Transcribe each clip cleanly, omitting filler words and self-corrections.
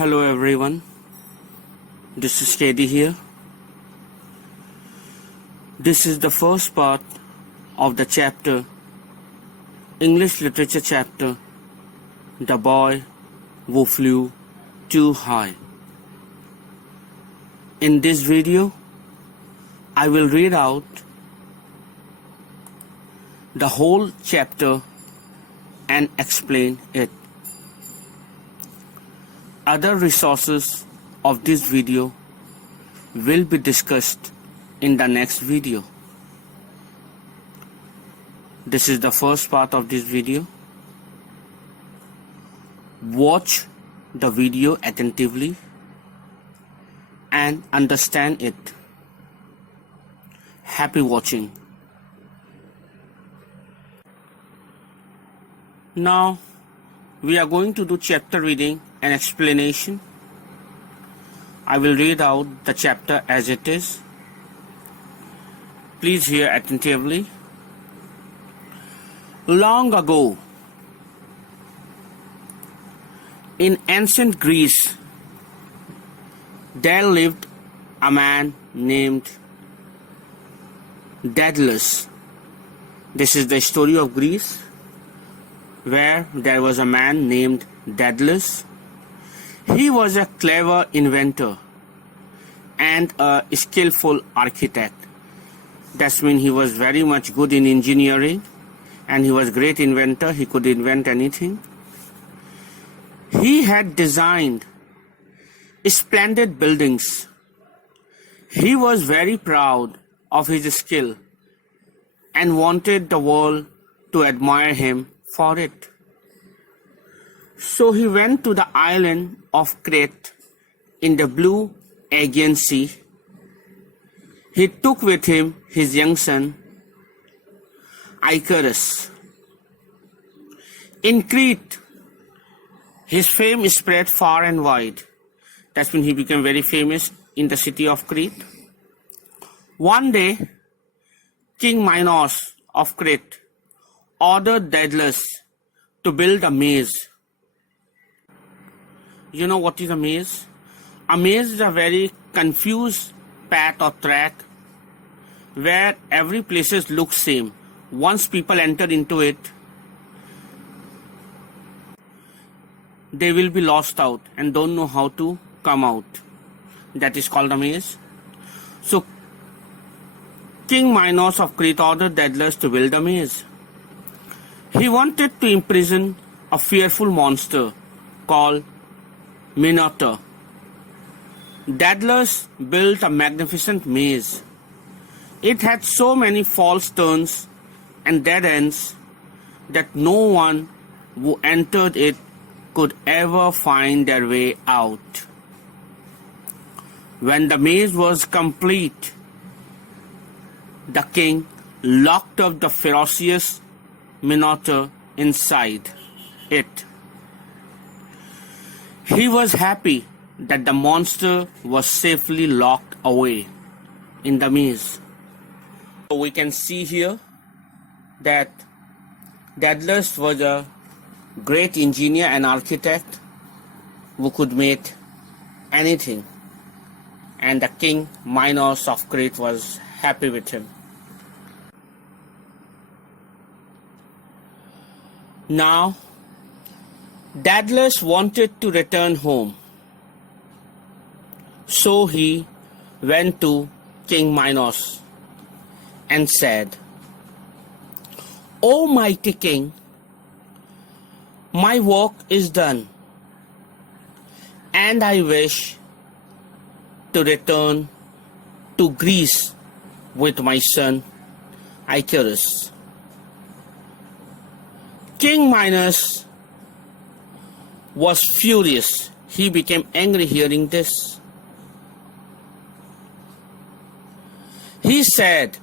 Hello everyone, this is KD here. This is the first part of the chapter, English Literature chapter, The Boy Who Flew Too High. In this video, I will read out the whole chapter and explain it. Other resources of this video will be discussed in the next video. This is the first part of this video. Watch the video attentively and understand it. Happy watching. Now we are going to do chapter reading and explanation. I will read out the chapter as it is. Please hear attentively. Long ago, in ancient Greece, there lived a man named Daedalus. This is the story of Greece, where there was a man named Daedalus. He was a clever inventor and a skillful architect. That means he was very much good in engineering and he was a great inventor. He could invent anything. He had designed splendid buildings. He was very proud of his skill and wanted the world to admire him for it. So he went to the island of Crete in the blue Aegean Sea. He took with him his young son, Icarus. In Crete, his fame spread far and wide. That's when he became very famous in the city of Crete. One day, King Minos of Crete ordered Daedalus to build a maze. You know what is a maze? A maze is a very confused path or track where every place looks same. Once people enter into it, they will be lost out and don't know how to come out. That is called a maze. So King Minos of Crete ordered Daedalus to build a maze. He wanted to imprison a fearful monster called Minotaur. Daedalus built a magnificent maze. It had so many false turns and dead ends that no one who entered it could ever find their way out. When the maze was complete, the king locked up the ferocious Minotaur inside it. He was happy that the monster was safely locked away in the maze. So we can see here that Daedalus was a great engineer and architect who could make anything, and the king Minos of Crete was happy with him. Now, Daedalus wanted to return home. So he went to King Minos and said, "O mighty king, my work is done, and I wish to return to Greece with my son Icarus." King Minos was furious. He became angry hearing this. He said,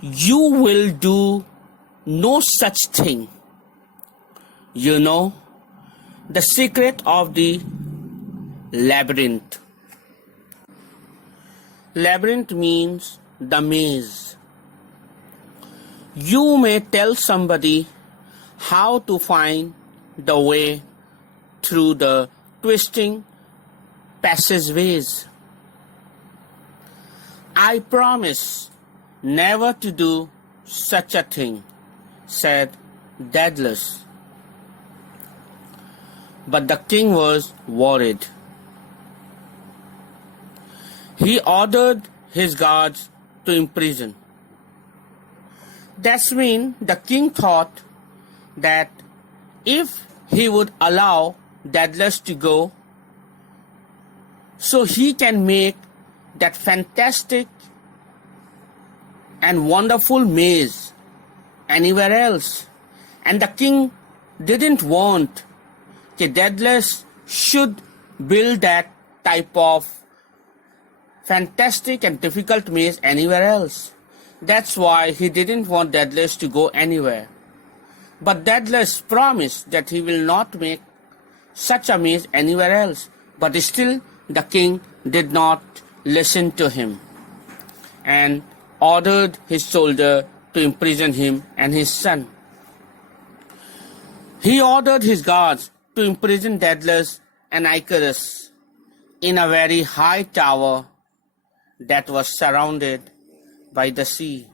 "You will do no such thing. You know the secret of the labyrinth." Labyrinth means the maze. You may tell somebody how to find the way through the twisting passageways. "I promise never to do such a thing," said Daedalus. But the king was worried. He ordered his guards to imprison. That's when the king thought that if he would allow Daedalus to go, so he can make that fantastic and wonderful maze anywhere else. And the king didn't want that Daedalus should build that type of fantastic and difficult maze anywhere else. That's why he didn't want Daedalus to go anywhere. But Daedalus promised that he will not make such a maze anywhere else. But still the king did not listen to him and ordered his soldier to imprison him and his son. He ordered his guards to imprison Daedalus and Icarus in a very high tower that was surrounded by the sea.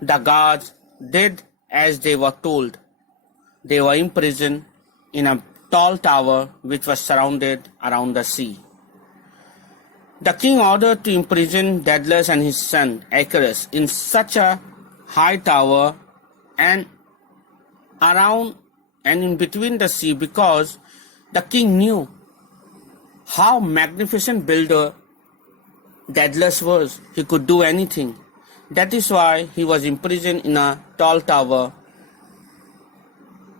The guards did as they were told. They were imprisoned in a tall tower which was surrounded around the sea. The king ordered to imprison Daedalus and his son Icarus in such a high tower and around and in between the sea, because the king knew how magnificent builder Daedalus was. He could do anything. That is why he was imprisoned in a tall tower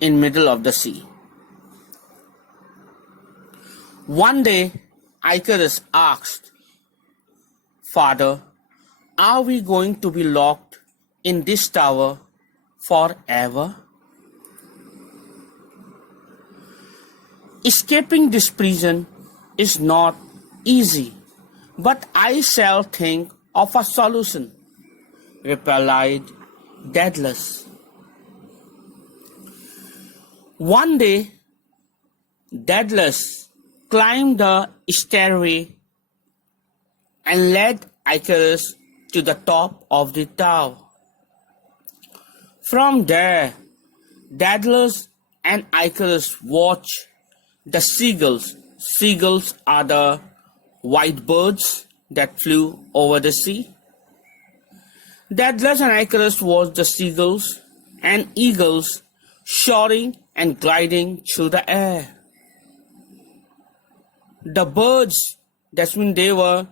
in middle of the sea. One day Icarus asked, "Father, are we going to be locked in this tower forever? Escaping this prison is not easy, but I shall think of a solution," replied Daedalus. One day, Daedalus climbed the stairway and led Icarus to the top of the tower. From there, Daedalus and Icarus watched the seagulls. Seagulls are the white birds that flew over the sea. Daedalus and Icarus watched the seagulls and eagles soaring and gliding through the air. The birds, that's when they were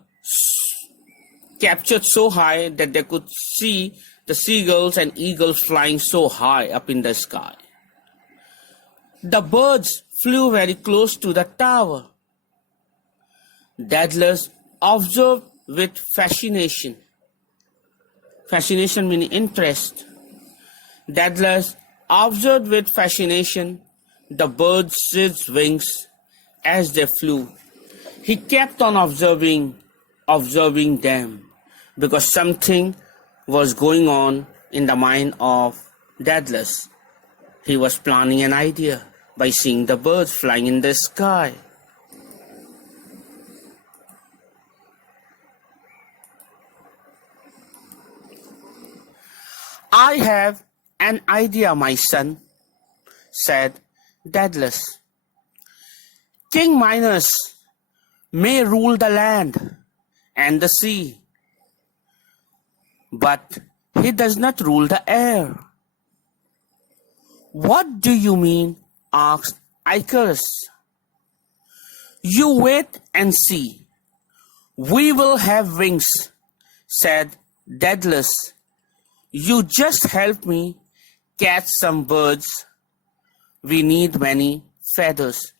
captured so high that they could see the seagulls and eagles flying so high up in the sky. The birds flew very close to the tower. Daedalus observed with fascination. Fascination meaning interest. Daedalus observed with fascination the birds' wings as they flew. He kept on observing them, because something was going on in the mind of Daedalus. He was planning an idea by seeing the birds flying in the sky. "I have an idea, my son," said Daedalus. "King Minos may rule the land and the sea, but he does not rule the air." "What do you mean?" asked Icarus. "You wait and see. We will have wings," said Daedalus. "You just help me catch some birds. We need many feathers."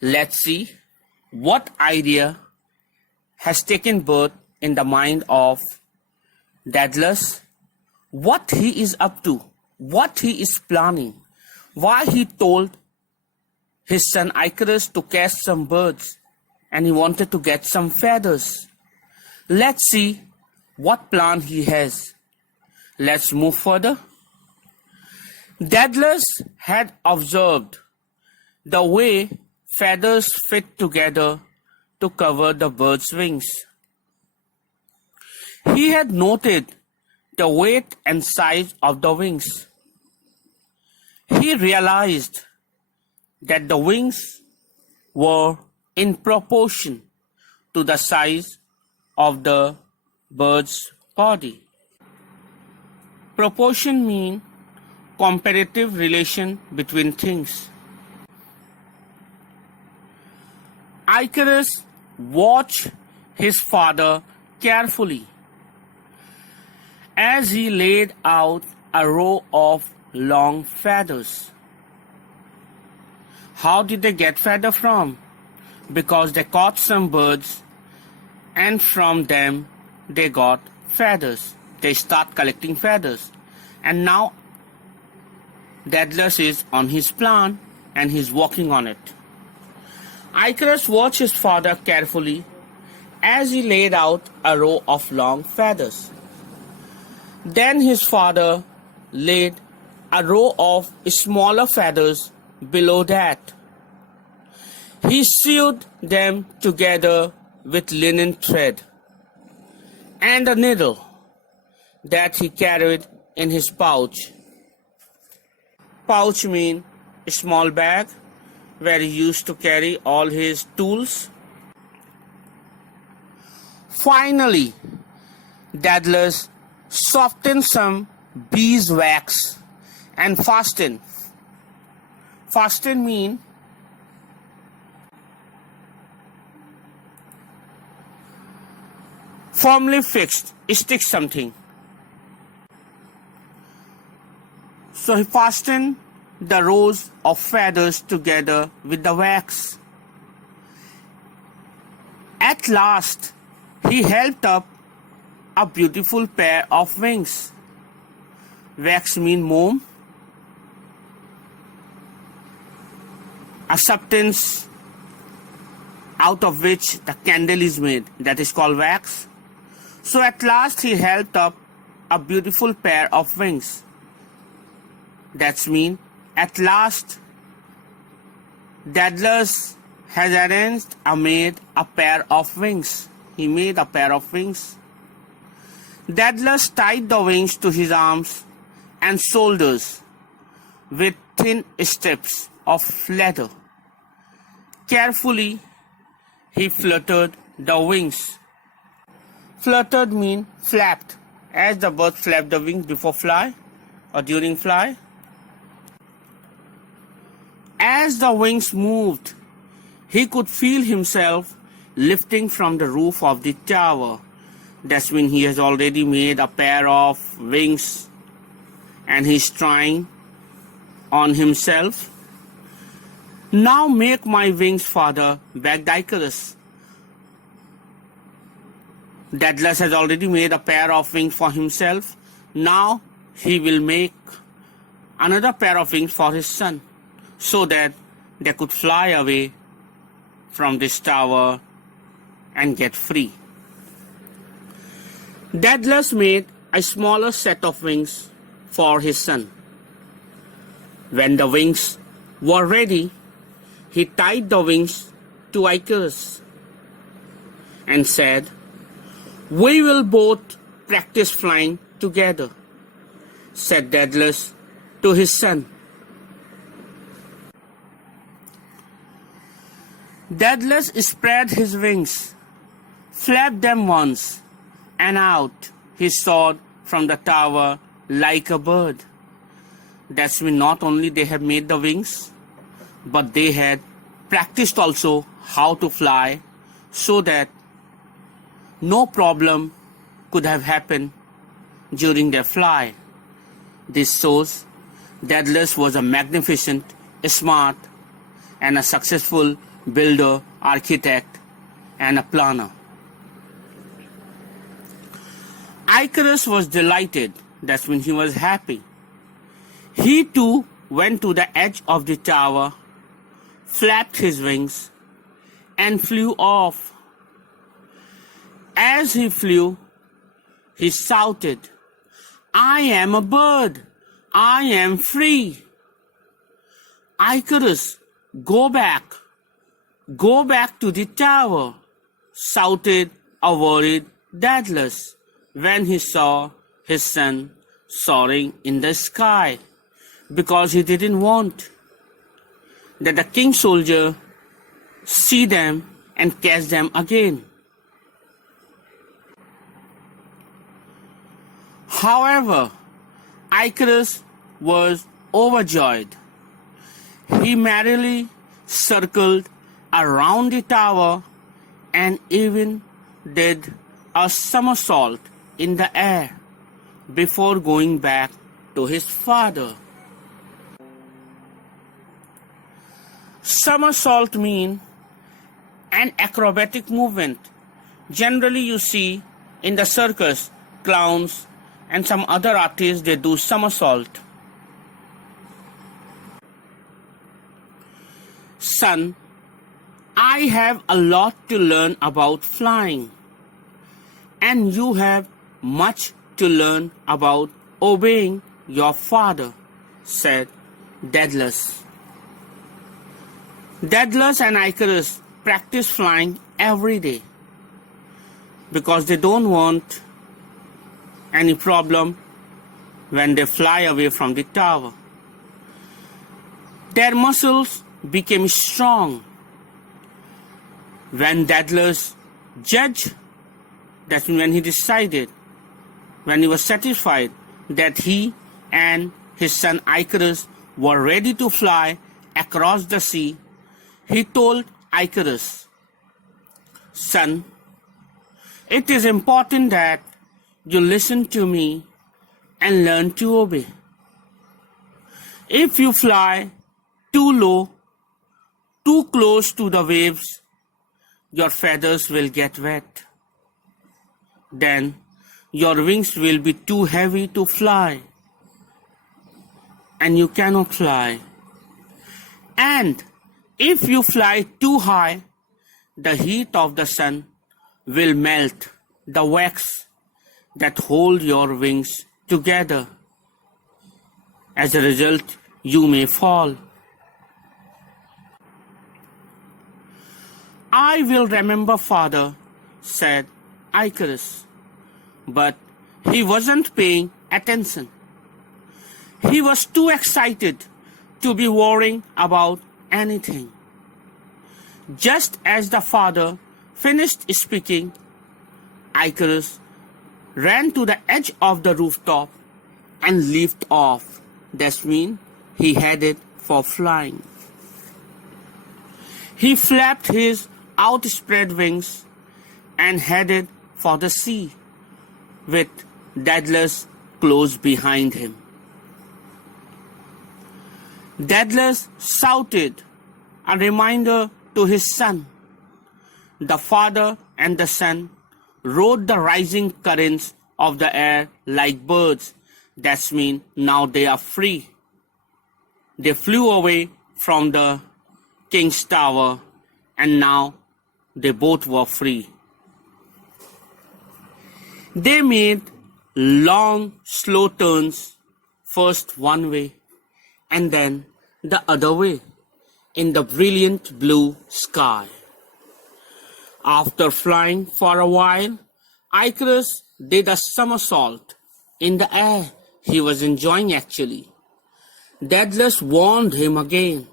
Let's see what idea has taken birth in the mind of Daedalus, what he is up to, what he is planning, why he told his son Icarus to catch some birds and he wanted to get some feathers. Let's see what plan he has. Let's move further. Daedalus had observed the way feathers fit together to cover the bird's wings. He had noted the weight and size of the wings. He realized that the wings were in proportion to the size of the bird's body. Proportion means comparative relation between things. Icarus watched his father carefully as he laid out a row of long feathers. How did they get feather from? Because they caught some birds and from them they got feathers. They start collecting feathers. And now Daedalus is on his plan and he's working on it. Icarus watched his father carefully as he laid out a row of long feathers. Then his father laid a row of smaller feathers below that. He sewed them together with linen thread and a needle that he carried in his pouch. Pouch means a small bag where he used to carry all his tools. Finally, Daedalus softened some beeswax and fastened. Fasten means firmly fixed, stick something. So he fastened the rows of feathers together with the wax. At last, he held up a beautiful pair of wings. Wax means moam, a substance out of which the candle is made, that is called wax. So at last he held up a beautiful pair of wings. That's mean at last Daedalus has arranged and made a pair of wings. He made a pair of wings. Daedalus tied the wings to his arms and shoulders with thin strips of leather. Carefully, he fluttered the wings. Fluttered means flapped, as the bird flapped the wings before fly or during fly. As the wings moved, he could feel himself lifting from the roof of the tower. That's when he has already made a pair of wings and he's trying on himself. Now make my wings, father, begged Icarus. Daedalus has already made a pair of wings for himself. Now he will make another pair of wings for his son, so that they could fly away from this tower and get free. Daedalus made a smaller set of wings for his son. When the wings were ready, he tied the wings to Icarus and said, "We will both practice flying together," said Daedalus to his son. Daedalus spread his wings, flapped them once, and out he soared from the tower like a bird. That's when not only they have made the wings, but they had practiced also how to fly, so that no problem could have happened during their flight. This shows Daedalus was a magnificent, smart, and a successful builder, architect, and a planner. Icarus was delighted. That's when he was happy. He too went to the edge of the tower, flapped his wings, and flew off. As he flew, he shouted, "I am a bird! I am free!" Icarus Go back! Go back to the tower! Shouted a worried Daedalus when he saw his son soaring in the sky, because he didn't want that the king's soldier see them and catch them again. However, Icarus was overjoyed. He merrily circled around the tower and even did a somersault in the air before going back to his father. Somersault means an acrobatic movement. Generally you see in the circus, clowns and some other artists, they do somersault. Son, I have a lot to learn about flying, and you have much to learn about obeying your father, said Daedalus. Daedalus and Icarus practice flying every day because they don't want any problem when they fly away from the tower. Their muscles became strong when Daedalus judged, that when he decided, when he was satisfied that he and his son Icarus were ready to fly across the sea, he told Icarus, "Son, it is important that you listen to me and learn to obey. If you fly too low, too close to the waves, your feathers will get wet. Then your wings will be too heavy to fly, and you cannot fly. And if you fly too high, the heat of the sun will melt the wax that hold your wings together. As a result, you may fall." "I will remember, father," said Icarus. But he wasn't paying attention. He was too excited to be worrying about anything. Just as the father finished speaking, Icarus ran to the edge of the rooftop and leaped off. That means he headed for flying. He flapped his outspread wings and headed for the sea, with Daedalus close behind him. Daedalus shouted a reminder to his son. The father and the son rode the rising currents of the air like birds. That means now they are free. They flew away from the king's tower, and now they both were free. They made long, slow turns, first one way and then the other way, in the brilliant blue sky. After flying for a while, Icarus did a somersault in the air. He was enjoying actually. Daedalus warned him again,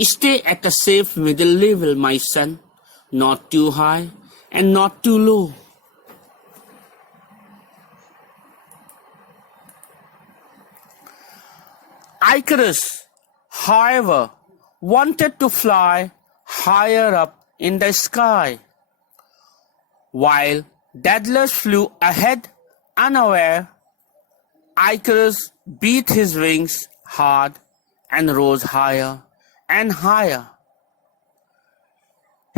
"Stay at a safe middle level, my son, not too high and not too low." Icarus, however, wanted to fly higher up in the sky. While Daedalus flew ahead unaware, Icarus beat his wings hard and rose higher and higher.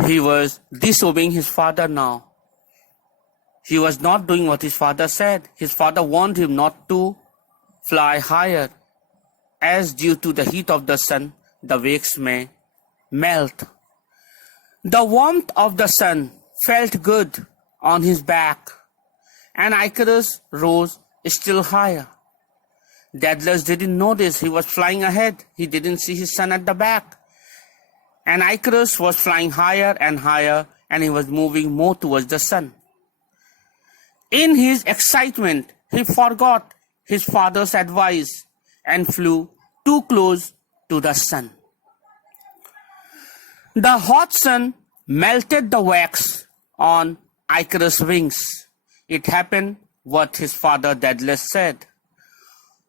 He was disobeying his father now. He was not doing what his father said. His father warned him not to fly higher, as due to the heat of the sun, the wakes may melt. The warmth of the sun felt good on his back, and Icarus rose still higher. Daedalus didn't notice he was flying ahead. He didn't see his son at the back. And Icarus was flying higher and higher, and he was moving more towards the sun. In his excitement, he forgot his father's advice and flew too close to the sun. The hot sun melted the wax on Icarus' wings. It happened what his father Daedalus said.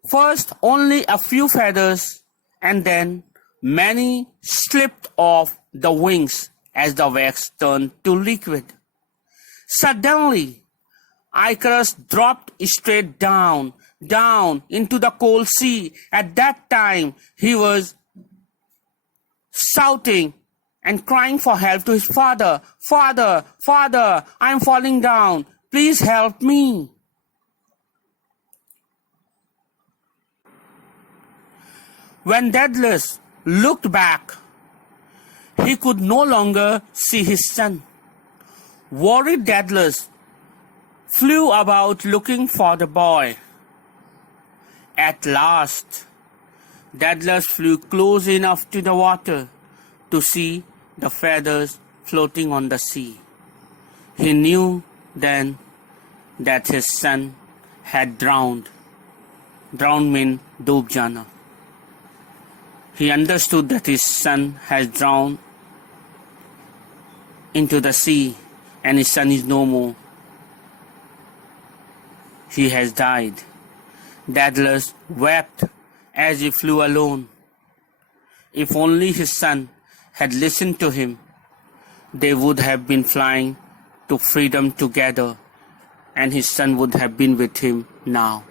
First, only a few feathers, and then many slipped off the wings as the wax turned to liquid. Suddenly, Icarus dropped straight down into the cold sea. At that time, he was shouting and crying for help to his father. Father, Father, I am falling down. Please help me. When Daedalus looked back, he could no longer see his son. Worried Daedalus flew about looking for the boy. At last, Daedalus flew close enough to the water to see the feathers floating on the sea. He knew then that his son had drowned. Drowned means डूब जाना. He understood that his son has drowned into the sea and his son is no more. He has died. Daedalus wept as he flew alone. If only his son had listened to him, they would have been flying to freedom together, and his son would have been with him now.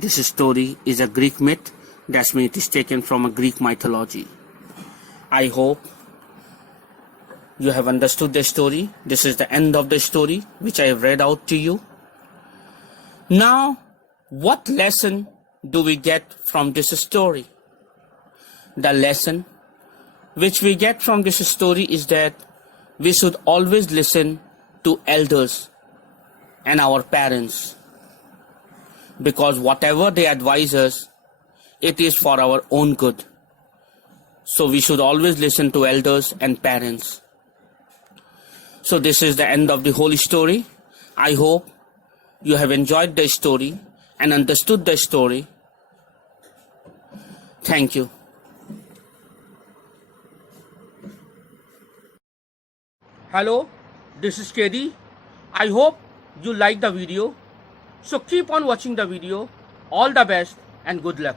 This story is a Greek myth. That means it is taken from a Greek mythology. I hope you have understood the story. This is the end of the story which I have read out to you. Now, what lesson do we get from this story? The lesson which we get from this story is that we should always listen to elders and our parents, because whatever they advise us, it is for our own good. So we should always listen to elders and parents. So this is the end of the whole story. I hope you have enjoyed the story and understood the story. Thank you. Hello, this is KD. I hope you like the video. So keep on watching the video. All the best and good luck.